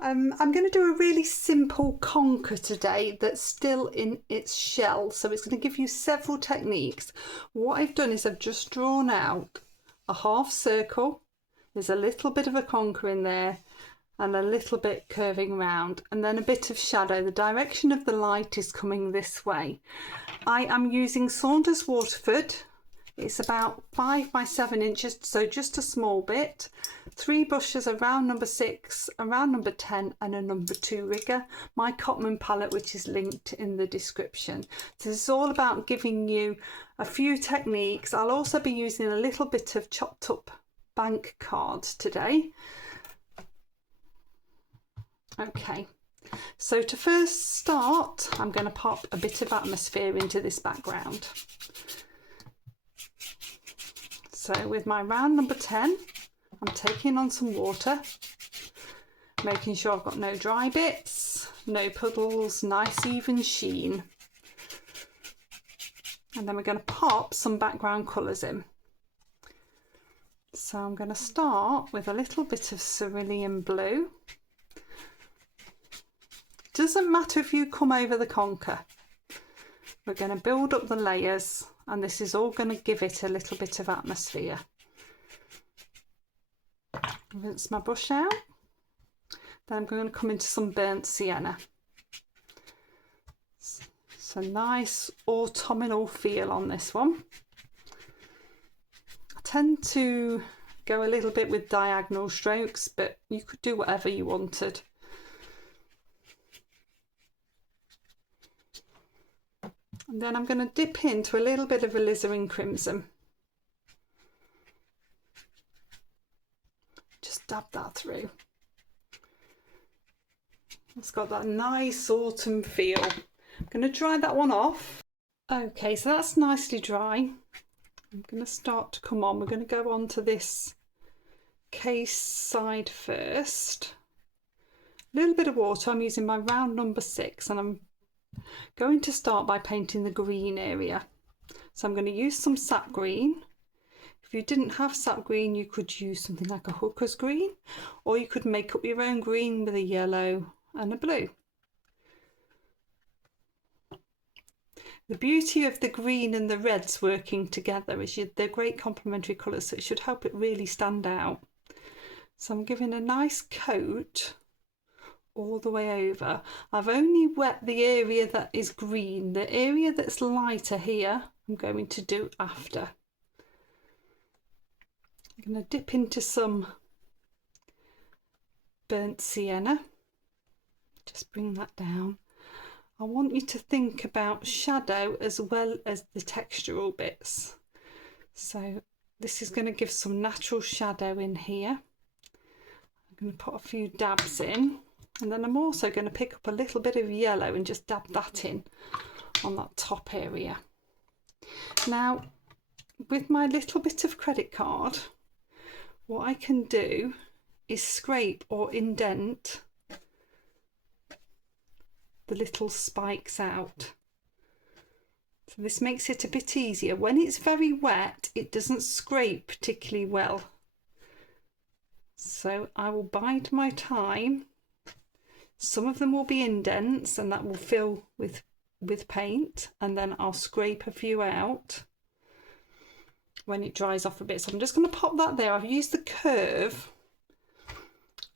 I'm going to do a really simple conker today that's still in its shell, so it's going to give you several techniques. What I've done is I've just drawn out a half circle. There's a little bit of a conker in there and a little bit curving round, and then a bit of shadow. The direction of the light is coming this way. I am using Saunders Waterford. It's about 5 by 7 inches, so just a small bit. 3 brushes, a round number 6, a round number 10 and a number 2 rigger. My Cotman palette, which is linked in the description. So this is all about giving you a few techniques. I'll also be using a little bit of chopped up bank cards today. Okay, so to first start, I'm going to pop a bit of atmosphere into this background. So with my round number 10, I'm taking on some water, making sure I've got no dry bits, no puddles, nice even sheen. And then we're going to pop some background colours in. So I'm going to start with a little bit of cerulean blue. Doesn't matter if you come over the conker. We're going to build up the layers, and this is all going to give it a little bit of atmosphere. Rinse my brush out. Then I'm going to come into some burnt sienna. It's a nice autumnal feel on this one. I tend to go a little bit with diagonal strokes, but you could do whatever you wanted. And then I'm going to dip into a little bit of alizarin crimson. Just dab that through. It's got that nice autumn feel. I'm going to dry that one off. Okay, so that's nicely dry. I'm going to start to come on. We're going to go on to this case side first. A little bit of water. I'm using my round number 6, and I'm going to start by painting the green area. So I'm going to use some sap green. If you didn't have sap green, you could use something like a hooker's green, or you could make up your own green with a yellow and a blue. The beauty of the green and the reds working together is they're great complementary colours, so it should help it really stand out. So I'm giving a nice coat all the way over. I've only wet the area that is green. The area that's lighter here, I'm going to do after. I'm going to dip into some burnt sienna. Just bring that down. I want you to think about shadow as well as the textural bits. So this is going to give some natural shadow in here. I'm going to put a few dabs in. And then I'm also going to pick up a little bit of yellow and just dab that in on that top area. Now, with my little bit of credit card, what I can do is scrape or indent the little spikes out. So this makes it a bit easier. When it's very wet, it doesn't scrape particularly well. So I will bide my time. Some of them will be indents, and that will fill with paint, and then I'll scrape a few out when it dries off a bit. So I'm just going to pop that there. I've used the curve,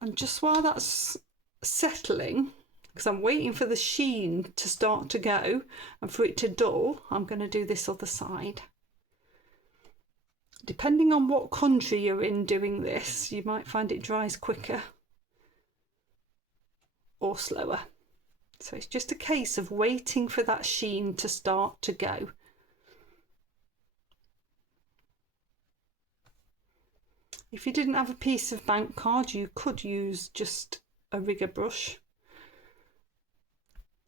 and just while that's settling, because I'm waiting for the sheen to start to go and for it to dull, I'm going to do this other side. Depending on what country you're in doing this, you might find it dries quicker or slower. So it's just a case of waiting for that sheen to start to go. If you didn't have a piece of bank card, you could use just a rigger brush.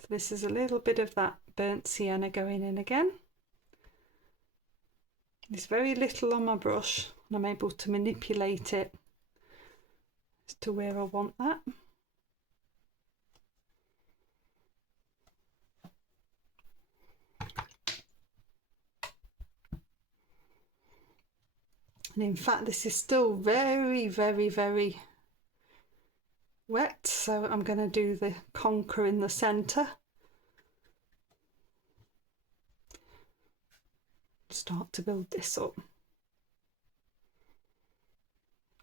So this is a little bit of that burnt sienna going in again. There's very little on my brush, and I'm able to manipulate it as to where I want that. And in fact, this is still very, very, very wet, so I'm going to do the conker in the centre. Start to build this up.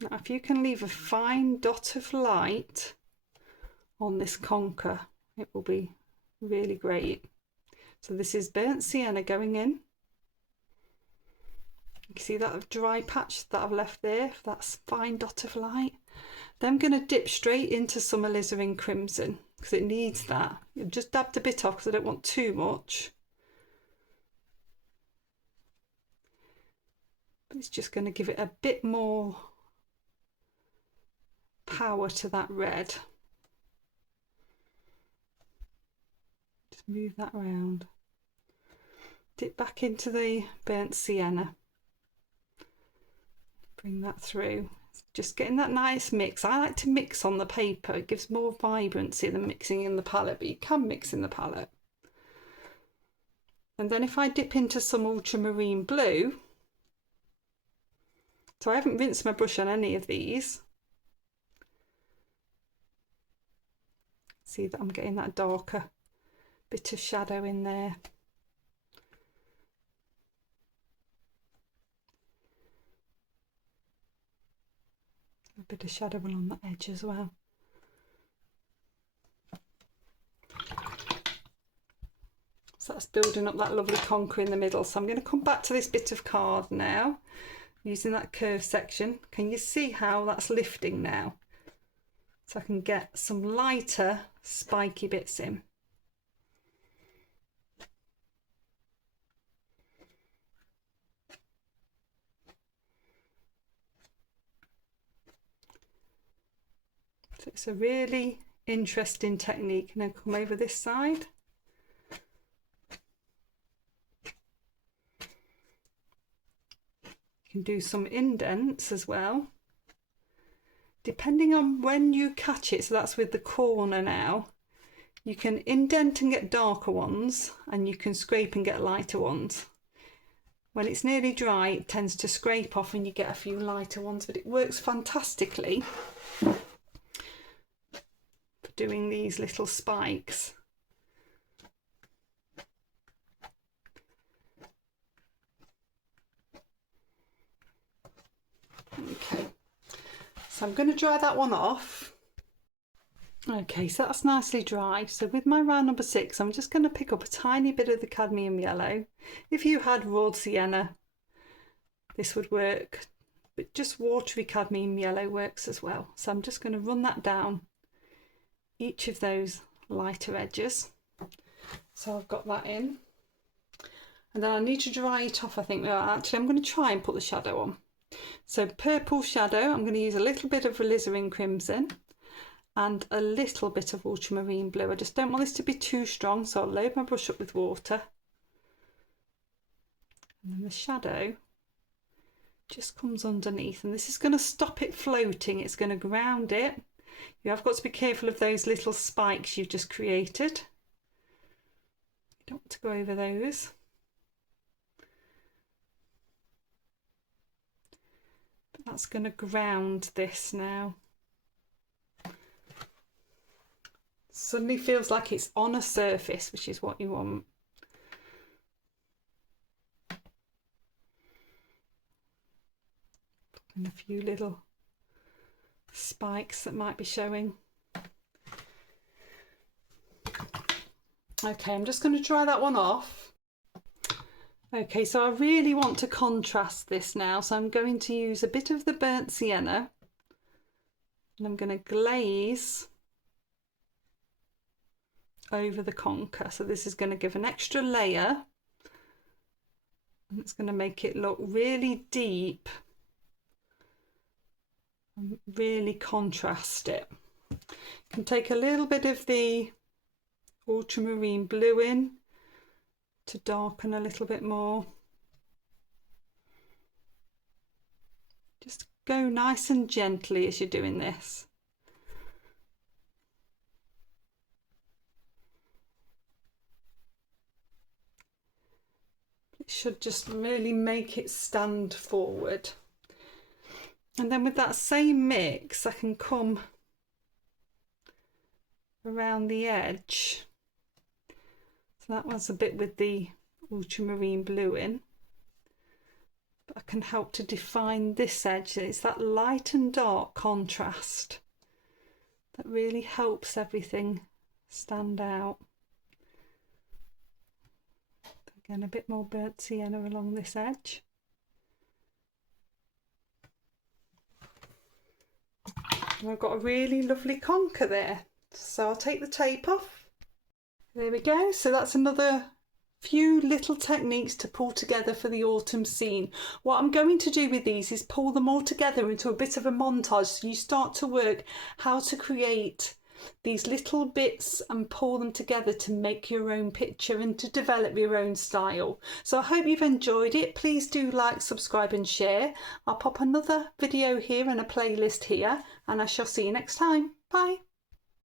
Now if you can leave a fine dot of light on this conker, it will be really great. So this is burnt sienna going in. You can see that dry patch that I've left there, that's fine dot of light. Then I'm going to dip straight into some alizarin crimson because it needs that. I've just dabbed a bit off because I don't want too much. But it's just going to give it a bit more power to that red. Just move that around. Dip back into the burnt sienna. Bring that through. Just getting that nice mix. I like to mix on the paper. It gives more vibrancy than mixing in the palette, but you can mix in the palette. And then if I dip into some ultramarine blue, so I haven't rinsed my brush on any of these. See that I'm getting that darker bit of shadow in there. A bit of shadow along the edge as well. So that's building up that lovely conker in the middle. So I'm going to come back to this bit of card now, using that curved section. Can you see how that's lifting now? So I can get some lighter spiky bits in. So it's a really interesting technique. And then come over this side. You can do some indents as well, depending on when you catch it. So that's with the corner now. You can indent and get darker ones, and you can scrape and get lighter ones. When it's nearly dry, it tends to scrape off and you get a few lighter ones, but it works fantastically for doing these little spikes. Okay, so I'm going to dry that one off. Okay, so that's nicely dry. So with my round number 6, I'm just going to pick up a tiny bit of the cadmium yellow. If you had raw sienna, this would work, but just watery cadmium yellow works as well. So I'm just going to run that down each of those lighter edges. So I've got that in. And then I need to dry it off, I think. Well, actually, I'm going to try and put the shadow on. So purple shadow, I'm going to use a little bit of alizarin crimson and a little bit of ultramarine blue. I just don't want this to be too strong, so I'll load my brush up with water. And then the shadow just comes underneath, and this is going to stop it floating. It's going to ground it. You have got to be careful of those little spikes you've just created. You don't want to go over those. That's going to ground this now. Suddenly feels like it's on a surface, which is what you want. And a few little spikes that might be showing. Okay, I'm just going to dry that one off. Okay, so I really want to contrast this now, so I'm going to use a bit of the burnt sienna and I'm going to glaze over the conker. So this is going to give an extra layer and it's going to make it look really deep and really contrast it. You can take a little bit of the ultramarine blue in to darken a little bit more. Just go nice and gently as you're doing this. It should just really make it stand forward. And then with that same mix, I can come around the edge. So that was a bit with the ultramarine blue in. But I can help to define this edge. It's that light and dark contrast that really helps everything stand out. Again, a bit more burnt sienna along this edge. And I've got a really lovely conker there. So I'll take the tape off. There we go. So that's another few little techniques to pull together for the autumn scene. What I'm going to do with these is pull them all together into a bit of a montage, so you start to work how to create these little bits and pull them together to make your own picture and to develop your own style. So I hope you've enjoyed it. Please do like, subscribe and share. I'll pop another video here and a playlist here, and I shall see you next time. Bye.